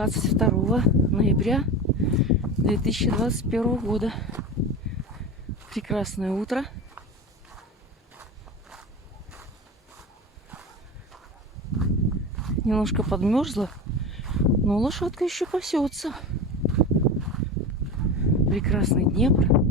22 ноября 2021 года. Прекрасное утро. Немножко подмерзла, но лошадка еще пасется. Прекрасный Днепр.